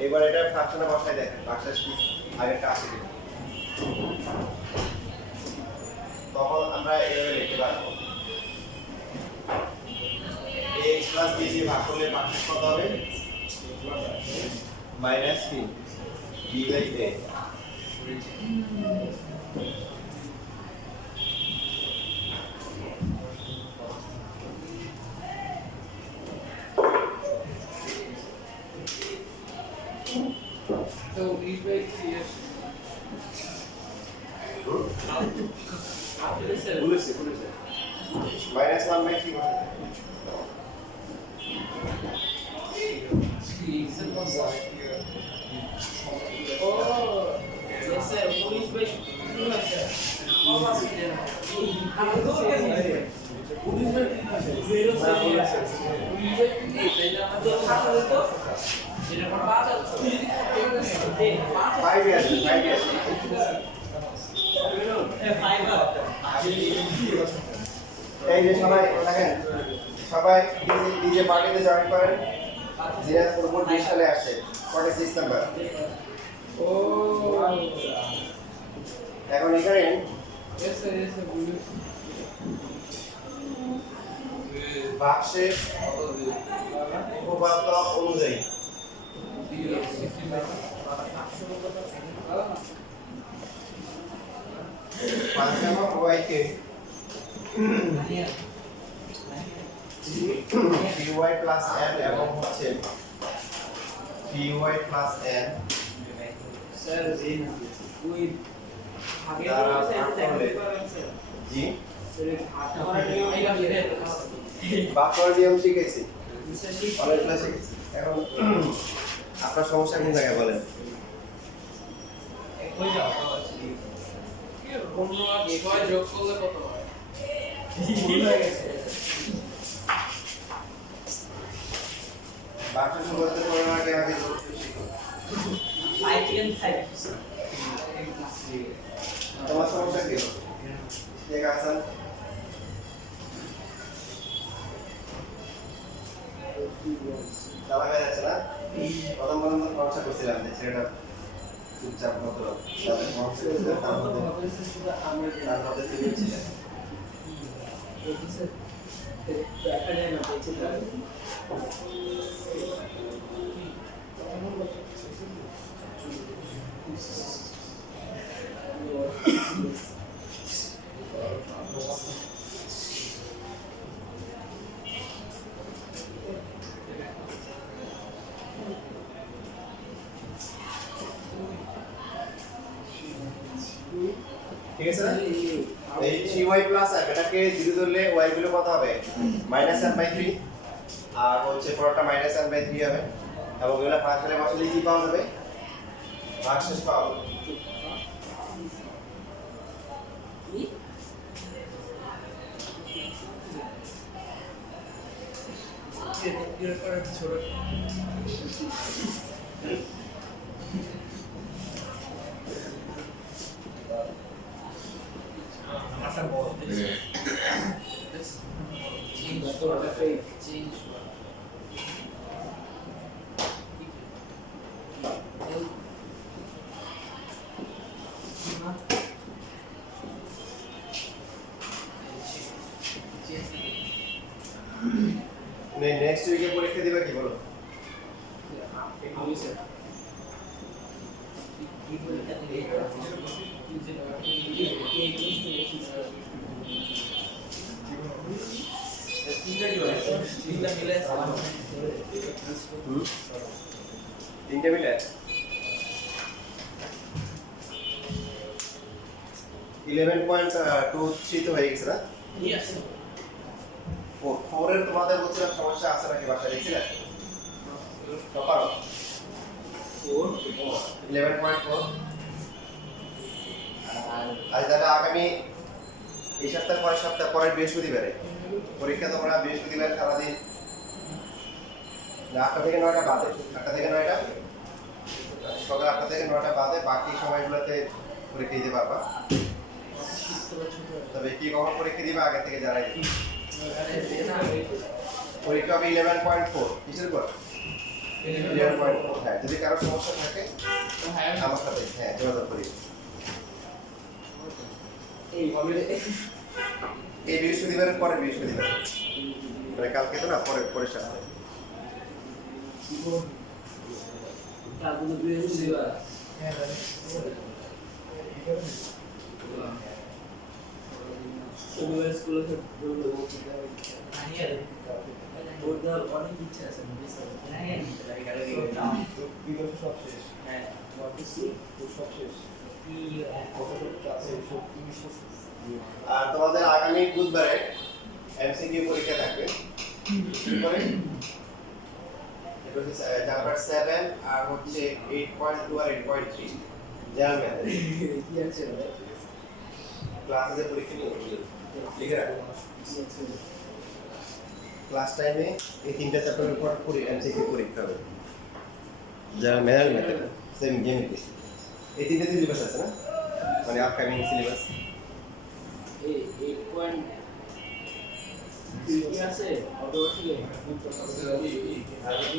এবার এটা ফ্র্যাকশনে বসাই দেখেন ভাগশেষ কি আগেরটা আসে কিনা তখন আমরা এভাবে লিখতে পারবো x প্লাস b দিয়ে ভাগ করলে ভাগশেষ কত হবে -3 b/a So these way here. After this, বলেছে -1/3 oh, yes sir, police by how was it then? এটা কোন বাদ আছে তুই যদি 5 years এই যে সবাই দেখেন সবাই ডিজে পার্টিতে জয়েন করেন দিনাজপুর বোর্ড 20 সালে আসছে 46 নাম্বার oh, এখন এখানে yes sir, ভাগশেষ উপপাদ্য অনুযায়ী পাঁচগামা প্রবাহীকে py প্লাস n এবং হচ্ছে py প্লাস n স্যার ওই আগে দ্বারা স্যার ভাগ করলে জি বাক্যর নিয়ম শিখেছি অনেকগুলো শিখেছি এখন আপনার সমস্যা কোন জায়গায় বলেন ছয় যোগ করলে কত হয়? বাক্য শুরুতে করার আগে আগে যোগসূত্র শিখো তোমার সমস্যা কি ঠিক আছে চালা হয়ে যাচ্ছে না প্রথম সমস্যা করছিলাম যে ছেলেটা চুপচাপ মতো তাদের সমস্যা করছিলাম তারপরে তিনি ছিলেন ঠিক আছে না এই 3y প্লাস f এটাকে 0 ধরলে y গুলো কত হবে -n/3 আর হচ্ছে পুরোটা -n/3 হবে এবং এগুলা ফাংশনে বসালে কি পাওয়া যাবে ভাগশেষ পাওয়া যাবে নেক্সট উইকে পরীক্ষা দিবা কি বলো তিনটা মিলে 11.23 তো হয়ে গেছে না Yes. 4 এর তোমাদের বলছিলাম সমস্যা আছে নাকি বাসায় দেখছিলে পারো 11.4 আজ তাহলে আগামী এই সপ্তাহ পরের সপ্তাহ পরের বৃহস্পতিবারে পরীক্ষা তোমরা বৃহস্পতিবার সারাদিন 8টা থেকে 9টা বাদে 8টা থেকে 9টা সকাল 8টা থেকে 9টা বাদে বাকি সময়গুলোতে পরীক্ষা দিতে পারবা তবে কি কখন পরীক্ষা দিবা আগে থেকে জানাই দিই পরীক্ষা হবে 11.4 কিসের পর 11.4 হ্যাঁ যদি কারো সমস্যা থাকে তো হ্যাঁ আমার সাথে হ্যাঁ যোগাযোগ করি এই বৃহস্পতিবারের পরে বৃহস্পতিবার মানে কালকে তো না পরে সপ্তাহে শনিবার স্কুলে অনেক ইচ্ছা আছে আর তোমাদের আগামী বুধবারে এমসিকিউ পরীক্ষা থাকবে পরে এটা হচ্ছে চ্যাপ্টার 7 আর হচ্ছে 8.2 আর 8.3 জেনারেল ম্যাথ কি আছে ক্লাসে পরীক্ষা নিয়ে লিখে রাখো ক্লাস টাইমে এই তিনটা চ্যাপ্টারের উপর পুরো এমসিকিউ পরীক্ষা হবে জেনারেল ম্যাথ সেম জ্যামিতি এই তিনটা সিলেবাস আছে না মানে আপকামিং সিলেবাস কি আছে অত বছরে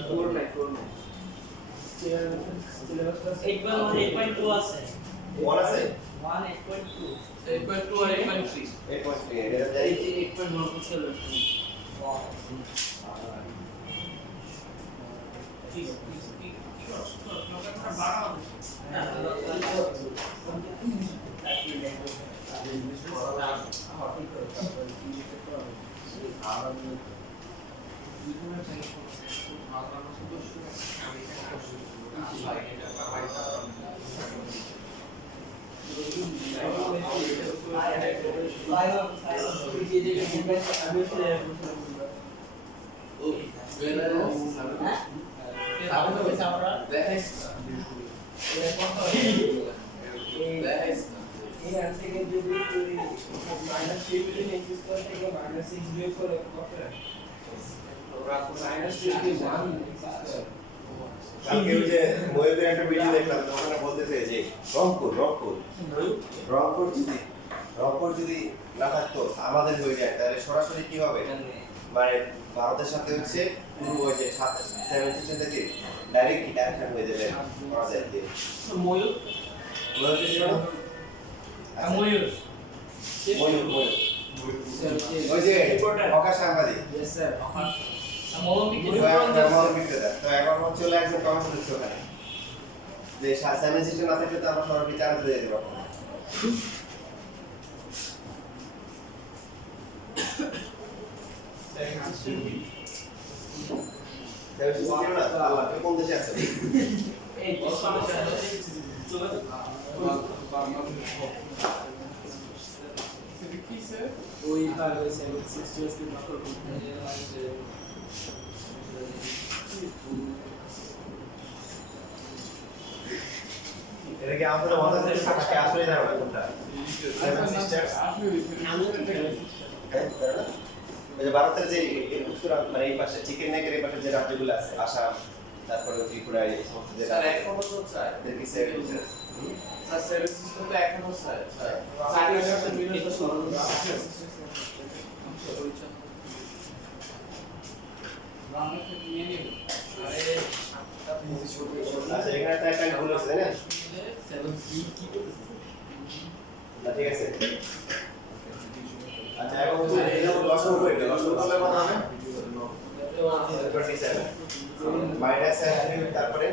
ফোর নাই সিলেবাসটা 8.1 আছে 1 আছে 8.2 8.2 আর 8.3 8.3 এটা জানি 8.1 ছিল কালকে ওই যে ময়ূরের একটা ভিডিও দেখলাম তো ওখানে বলতেছে যে রংপুর যদি না থাকতো আমাদের হয়ে যায় তাহলে সরাসরি কি হবে মানে ভারতের সাথে হচ্ছে পূর্ব ওই যে 7 সিস্টেম থেকে ডাইরেক্ট কানেকশন হয়ে যাবে করা যায় যে ময়ূর ময়ূর কি ছিল না ময়ূর ওই যে প্রকাশ সাংবাদিক यस স্যার তো এখন চলে আসছে কমেন্ট করছে ওখানে যে 7 সিস্টেম না থাকলে তো আমরা সরাসরি চালাতে যেতে পারবো না কোন দেশে আছে এই ওই পার হয়েছে 60 কি মাত্র এটা কি আমাদের মাথা থেকে টাকা আসলে জানো না কোনটা 7 সিস্টার্স এই যে ভারতের যে উত্তর মানে এই পাশে চিকেন নেকের এই পাশে যে রাজ্যগুলো আছে আসাম তারপরে ত্রিপুরা এই সমস্ত যে স্যার এখনো তো স্যার এদের কি সেভেন স্যার সেভেন সিস্টেম তো এখনো স্যার আচ্ছা এখানে একটা একটা ভুল আছে না না ঠিক আছে আচ্ছা এখন হচ্ছে লসও করে দিই লসও করলে কত হবে 27 মাইনাস তারপরে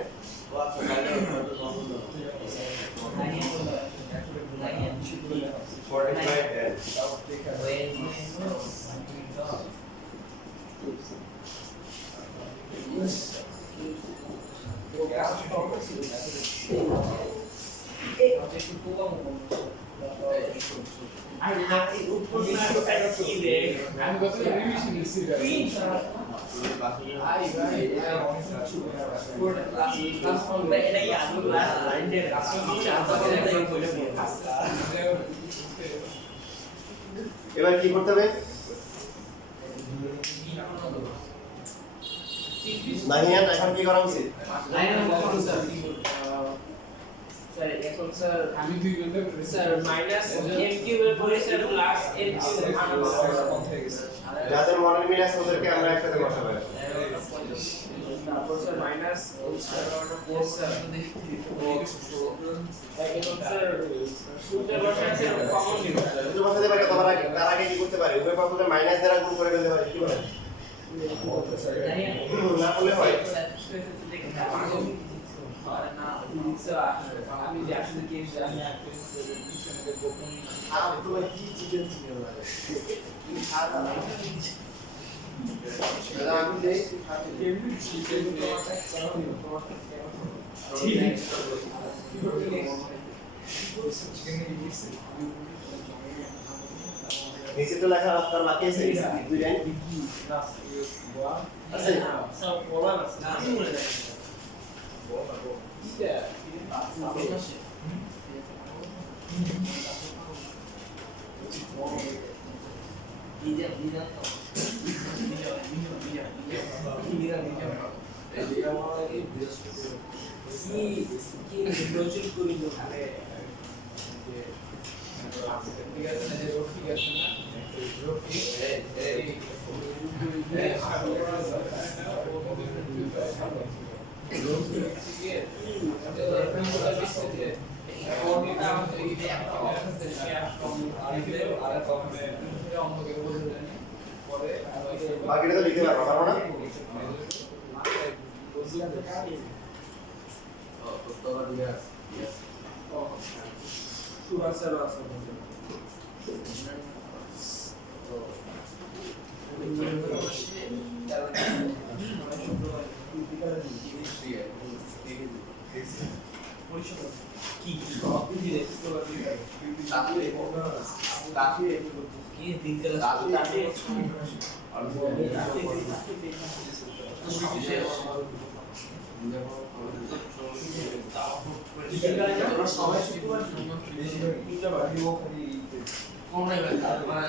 এবার কি করতে হবে নাহিয়ান এখন কি করা উচিত স্যার এখন স্যার আমি দুই ঘন্টা করে স্যার মাইনাস এম কিউবের পরে স্যার প্লাস এম কিউবের বন্ধ হয়ে গেছে যাদের মনের মিল আছে ওদেরকে আমরা একসাথে বসাবো তারপর স্যার মাইনাস স্যার এখন স্যার শুরুতে বসে আছে কমন নিবে শুধু বসাতে পারি অথবা তার আগে কি করতে পারি উভয় পক্ষকে মাইনাস দ্বারা গুণ করে ফেলতে পারি কি বলেন না বললে হয় আমি যে আসলে কি জানি আর তোমার কি চিকেন ছিল আমি দেই নিচে তো লেখা আপনার বাকি আছে দুই লাইন আছে স্যার বলা না কি বলে দেয় প্রচুর করি ঠিক আছে না যে রোড ঠিক আছে না রোড ঠিক বাকিটা তো লিখতে পারবো না সবাই শুক্রবার